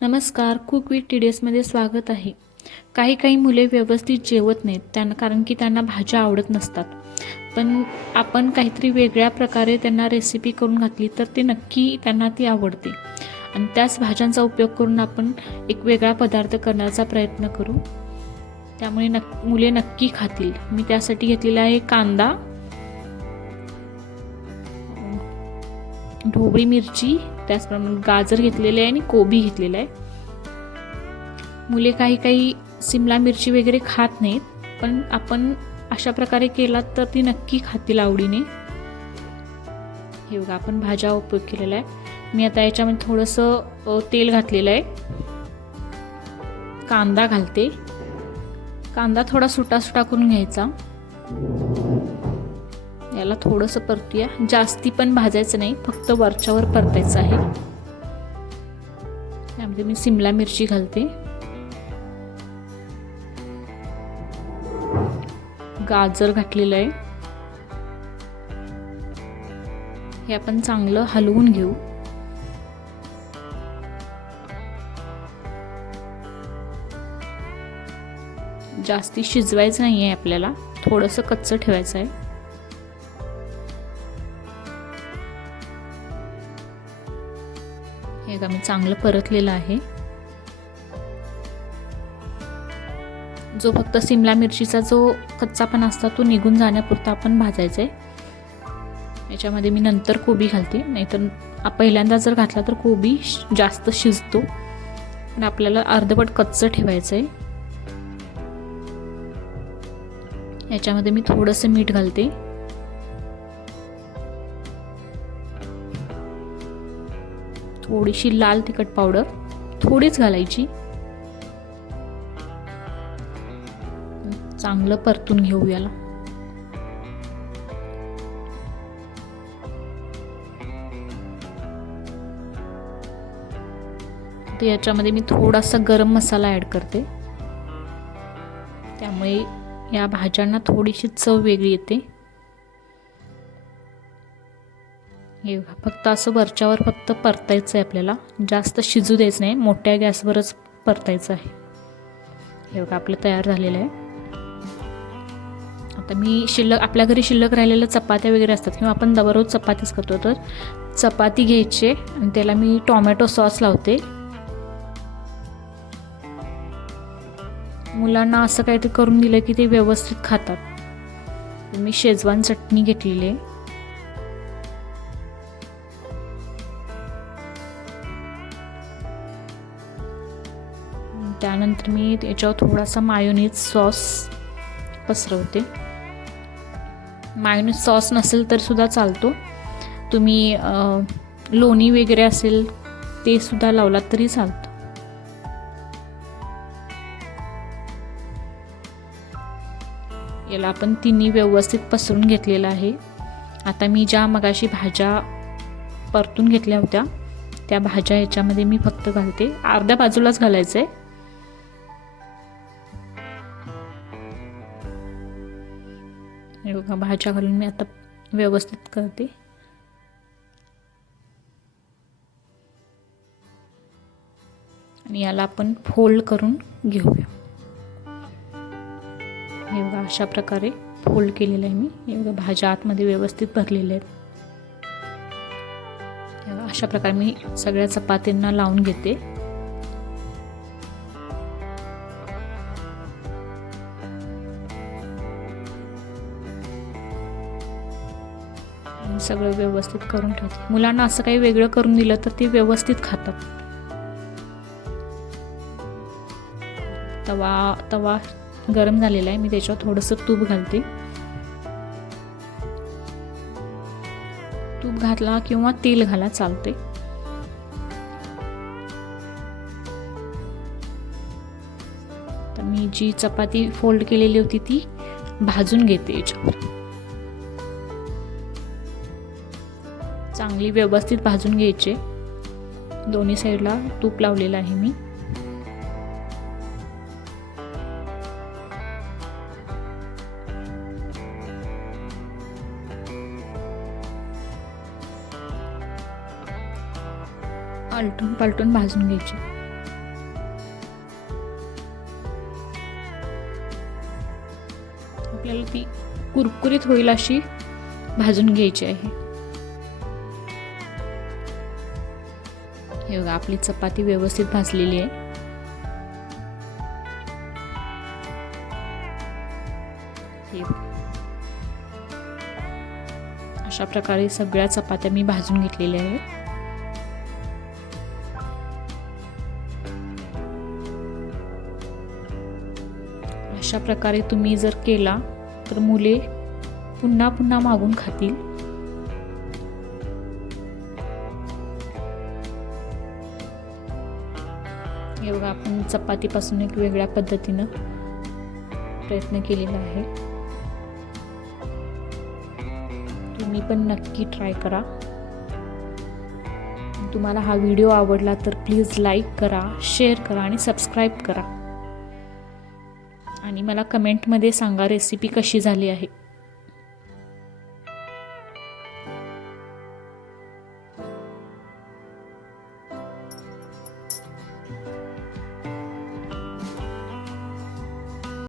नमस्कार cook with T D एसमध्ये स्वागत आहे. काही काही मुले व्यवस्थित जेवत नाहीत त्यांना कारण की त्यांना भाज्या आवडत नसतात. पण आपण काहीतरी वेगळ्या प्रकारे त्यांना रेसिपी करून घातली तर ते नक्की त्यांना ती आवडते. आणि त्याच भाज्यांचा उपयोग करून आपण एक वेगळा पदार्थ करण्याचा प्रयत्न करू. त्यामुळे नक मुले नक्की खातील. मी त्यासाठी घेतलेला आहे कांदा. ढोबळी मिरची त्याचप्रमाणे गाजर घेतलेले आहे आणि कोबी घेतलेला आहे. मुले काही काही सिमला मिरची वगैरे खात नाहीत पण आपण अशा प्रकारे केला तर ती नक्की खातील आवडीने. हे बघा आपण भाज्या उपयोग केलेला आहे. मी आता याच्यामध्ये थोडंसं तेल घातलेलं आहे. कांदा घालते. कांदा थोडा सुटा सुटा करून घ्यायचा. याला थोडंसं परतूया. जास्ती पण भाजायचं नाही फक्त वरच्यावर परतायचं आहे. त्यामध्ये मी सिमला मिरची घालते. गाजर घातलेलं आहे. हे आपण चांगलं हलवून घेऊ. जास्ती शिजवायचं नाही आहे आपल्याला थोडंसं कच्चं ठेवायचं आहे. हे का मी चांगलं परतलेलं आहे. जो फक्त सिमला मिरचीचा जो कच्चापणा असता तो निघून जाण्यापुरता आपण भाजायचा आहे याच्यामध्ये मी नंतर कोबी घालते. नाहीतर पहिल्यांदा जर घातला तर कोबी जास्त शिजतो. पण आपल्याला अर्धवट कच्चं ठेवायचं आहे याच्यामध्ये मी थोडंसं मीठ घालते. थोडीशी लाल तिखट पावडर थोडीच घालायची. चांगलं परतून घेऊ याला. तर याच्यामध्ये मी थोडासा गरम मसाला ॲड करते. त्यामुळे या भाज्यांना थोडीशी चव वेगळी येते. हे फक्त असं वरच्यावर फक्त परतायचं आहे आपल्याला. जास्त शिजू द्यायचं नाही मोठ्या गॅसवरच परतायचं आहे. हे बघा आपलं तयार झालेलं आहे. आता मी शिल्लक आपल्या घरी शिल्लक राहिलेल्या चपात्या वगैरे असतात किंवा आपण दररोज चपातीच करतो तर चपाती घ्यायचे आणि त्याला मी टॉमॅटो सॉस लावते. मुलांना असं काहीतरी करून दिलं की ते व्यवस्थित खातात. मी शेजवान चटणी घेतलेली आहे. त्यानंतर मी त्याच्यावर थोडासा मायोनीज सॉस पसरवते. मायोनीज सॉस नसेल तर सुद्धा चालतो. तुम्ही लोणी वगैरे असेल ते सुद्धा लावलात तरी चालतं. याला आपण तिन्ही व्यवस्थित पसरून घेतलेलं आहे. आता मी ज्या मगाशी भाज्या परतून घेतल्या होत्या त्या भाज्या याच्यामध्ये मी फक्त घालते. अर्ध्या बाजूलाच घालायचं आहे हे बघा भाज्या घालून मी आता व्यवस्थित करते. आणि याला आपण फोल्ड करून घेऊया. हे बघा अशा प्रकारे फोल्ड केलेलं आहे मी. हे बघा भाज्या आतमध्ये व्यवस्थित भरलेल्या आहेत. अशा प्रकारे मी सगळ्या चपात्यांना लावून घेते. सगळं व्यवस्थित करून ठेवते. मुलांना असं काही वेगळं करून दिलं तर ते व्यवस्थित खातात. तवा तवा गरम झालेला आहे. मी त्याच्यावर थोडंसं तूप घालते. तूप घातला किंवा तेल घाला चालते तर मी जी चपाती फोल्ड केलेली होती ती भाजून घेते याच्यावर. चांगली व्यवस्थित भाजून घ्यायचे. दोन्ही साईडला तूप लावलेलं आहे मी. पलटून पालटून भाजून घ्यायचे. आपल्याला ती कुरकुरीत होईल अशी भाजून घ्यायची आहे. हे बघा आपली चपाती व्यवस्थित भाजलेली आहे. अशा प्रकारे सगळ्या चपात्या मी भाजून घेतलेल्या आहेत. अशा प्रकारे तुम्ही जर केला तर मुले पुन्हा पुन्हा मागून खातील. हे बघा आपण चपातीपासून एक वेगळ्या पद्धतीनं प्रयत्न केलेला आहे. तुम्ही पण नक्की ट्राय करा. तुम्हाला हा व्हिडिओ आवडला तर प्लीज लाईक करा शेअर करा आणि सबस्क्राईब करा. आणि मला कमेंटमध्ये सांगा रेसिपी कशी झाली आहे.